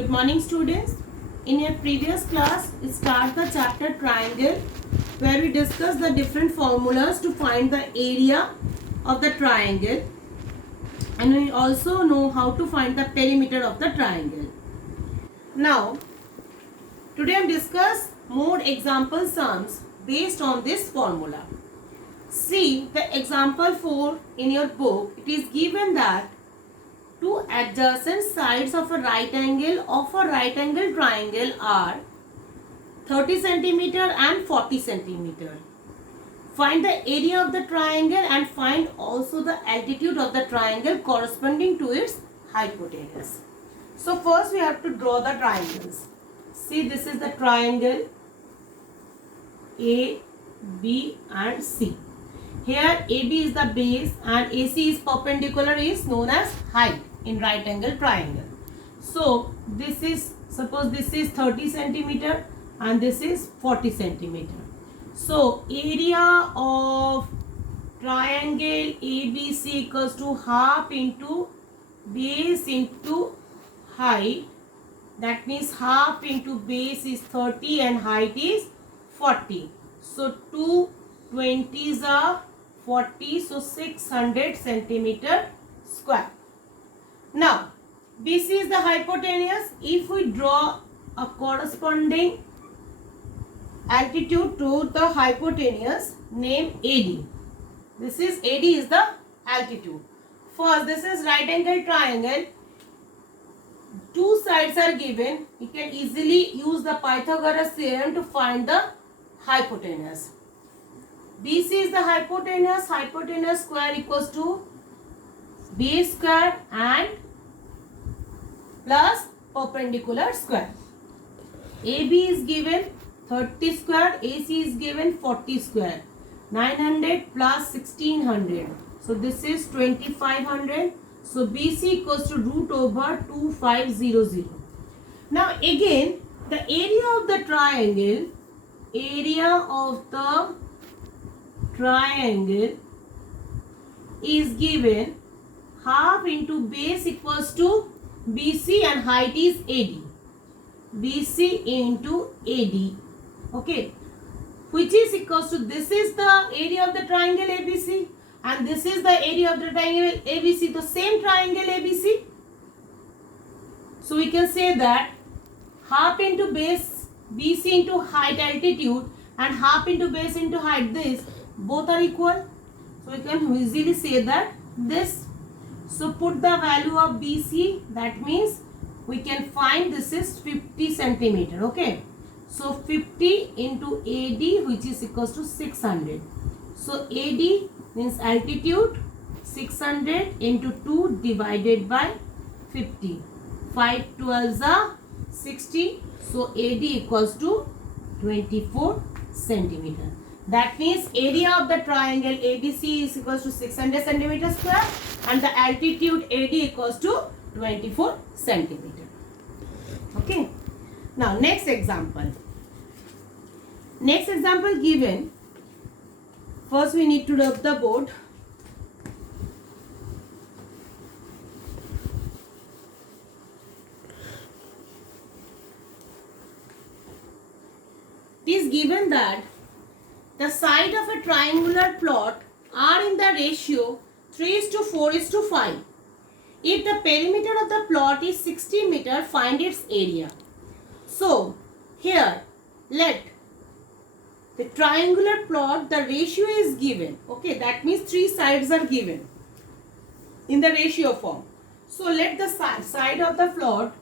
Good morning, students. In your previous class, start the chapter triangle, where we discuss the different formulas to find the area of the triangle, and we also know how to find the perimeter of the triangle. Now, today I am discuss more example sums based on this formula. See the example 4 in your book. It is given that two adjacent sides of a right angle triangle are 30 centimeter and 40 centimeter. Find the area of the triangle and find also the altitude of the triangle corresponding to its hypotenuse. So first we have to draw the triangles. See, this is the triangle A, B and C. Here AB is the base and AC is perpendicular, is known as height in right angle triangle. So this is, suppose this is 30 centimeter and this is 40 centimeter. So area of triangle ABC equals to half into base into height. That means half into base is 30 and height is 40. So 2 20s are 40, so 600 centimeter square. Now BC is the hypotenuse. If we draw a corresponding altitude to the hypotenuse, name AD. This is AD is the altitude. First, this is right angle triangle. Two sides are given. You can easily use the Pythagoras theorem to find the hypotenuse. BC is the hypotenuse. Hypotenuse square equals to base square and plus perpendicular square. AB is given 30 square. AC is given 40 square. 900 plus 1600. So this is 2500. So BC equals to root over 2500. Now again, the area of the triangle is given half into base equals to BC and height is AD. BC into AD. Okay. Which is equals to, this is the area of the triangle ABC and this is the area of the triangle ABC, the same triangle ABC. So we can say that half into base BC into height altitude and half into base into height, this both are equal. So we can easily say that this. So put the value of BC, that means we can find this is 50 centimeter. Okay. So 50 into AD, which is equals to 600. So AD means altitude 600 into 2 divided by 50. 5 12s are 60. So AD equals to 24 centimeter. That means area of the triangle ABC is equals to 600 centimeter square and the altitude AD equals to 24 centimeter. Okay. Now next example. Next example given. First we need to rub the board. It is given that the side of a triangular plot are in the ratio 3:4:5. If the perimeter of the plot is 60 meter, find its area. So here let the triangular plot, the ratio is given. Okay, that means three sides are given in the ratio form. So let the side of the plot,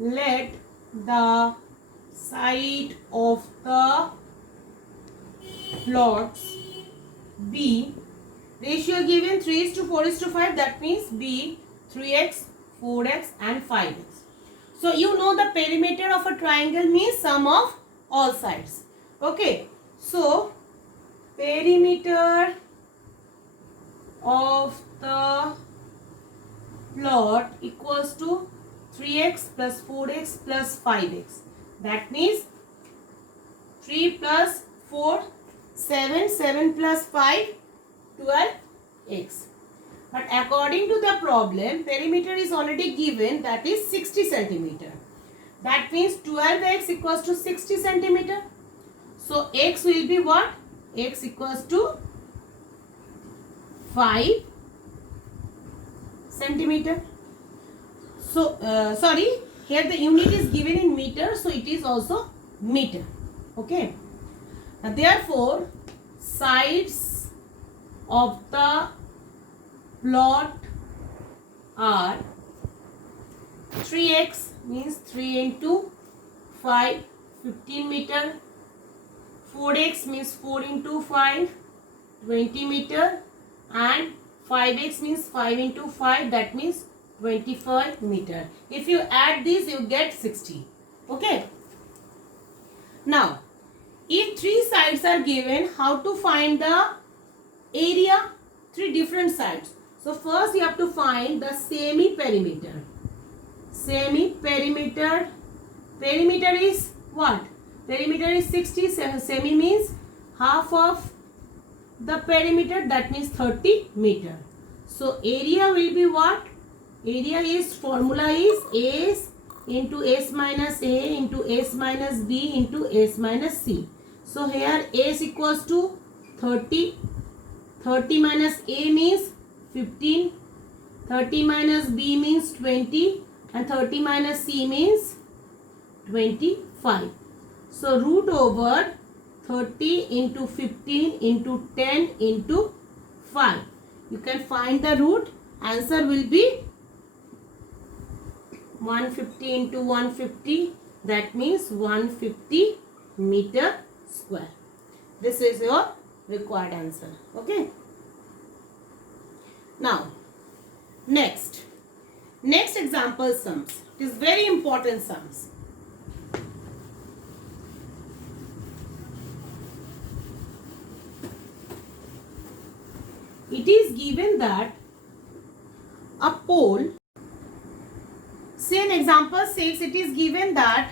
let the side of the plots be ratio given 3:4:5. That means be 3x, 4x and 5x. So you know the perimeter of a triangle means sum of all sides. Okay. So perimeter of the plot equals to 3x plus 4x plus 5x. That means 3 plus 4, 7, 7 plus 5, 12x. But according to the problem, perimeter is already given, that is 60 centimeter. That means 12x equals to 60 centimeter. So x will be what? X equals to 5 centimeter. So sorry, here the unit is given in meter, so it is also meter. Okay. And therefore, sides of the plot are 3x means 3 into 5, 15 meter. 4x means 4 into 5, 20 meter. And 5x means 5 into 5, that means 25 meter. If you add this, you get 60. Okay. Now, if 3 sides are given, how to find the area? 3 different sides. So first you have to find the semi-perimeter. Semi-perimeter. Perimeter is what? Perimeter is 60. Semi means half of the perimeter, that means 30 meter. So area will be what? Area is, formula is S into S minus A into S minus B into S minus C. So here S equals to 30. 30 minus A means 15. 30 minus B means 20. And 30 minus C means 25. So root over 30 into 15 into 10 into 5. You can find the root. Answer will be 150 into 150. That means 150 meter square. This is your required answer. Okay. Now, next example sums. It is very important sums. It is given that a pole, say in example 6, it is given that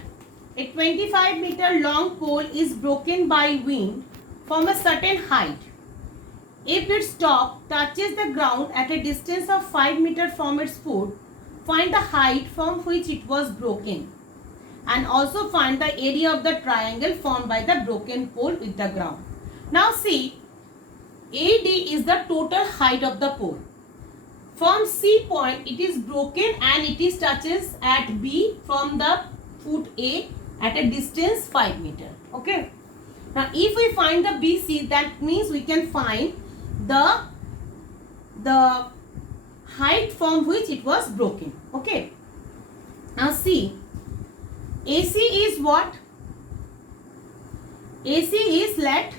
a 25 meter long pole is broken by wind from a certain height. If its top touches the ground at a distance of 5 meters from its foot, find the height from which it was broken, and also find the area of the triangle formed by the broken pole with the ground. Now see, AD is the total height of the pole. From C point it is broken and it is touches at B from the foot A at a distance 5 meter. Okay. Now if we find the BC, that means we can find the height from which it was broken. Okay. Now see, AC is what? AC is let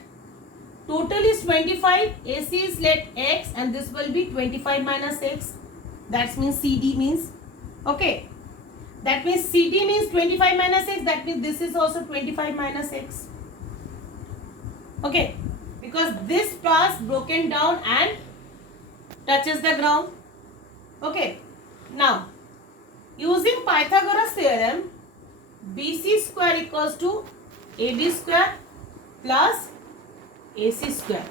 total is 25, AC is let x, and this will be 25 minus x. That means CD means, okay. That means CD means 25 minus x. That means this is also 25 minus x. Okay. Because this part broken down and touches the ground. Okay. Now, using Pythagoras theorem, BC square equals to AB square plus AC square.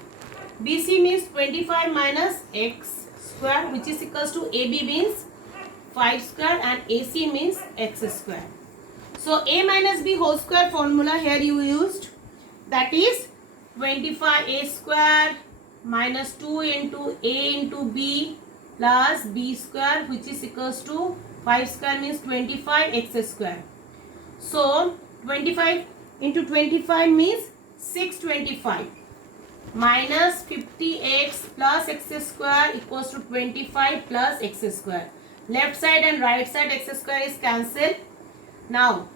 BC means 25 minus x square, which is equals to AB means 5 square, and AC means x square. So A minus B whole square formula here you used, that is 25A square minus 2 into A into B plus B square, which is equals to 5 square means 25 x square. So 25 into 25 means 625 minus 50x plus x square equals to 25 plus x square. Left side and right side x square is cancelled. Now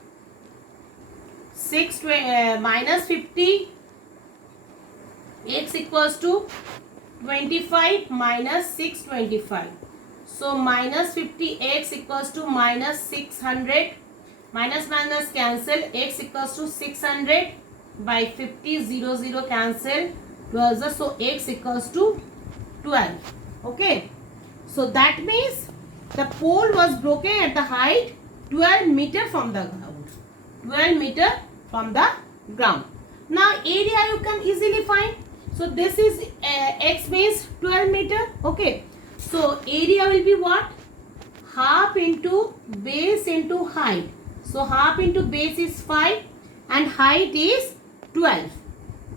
minus 50 x equals to 25 minus 625. So minus 50x equals to minus 600. Minus minus cancel. X equals to 600 by 50. 0 cancel. 12. So x equals to 12. Okay. So that means the pole was broken at the height 12 meter from the ground. 12 meter from the ground. Now area you can easily find. So this is x means 12 meter. Okay. So area will be what? Half into base into height. So half into base is 5 and height is 12.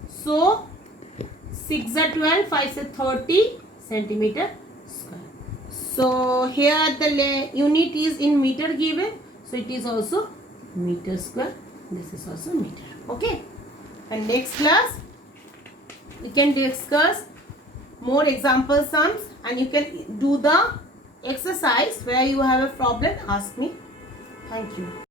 So 6 are 12, 5 is 30 centimeter square. So here the unit is in meter given. So it is also meter square. This is also meter. Okay. And next class we can discuss more example sums, and you can do the exercise where you have a problem. Ask me. Thank you.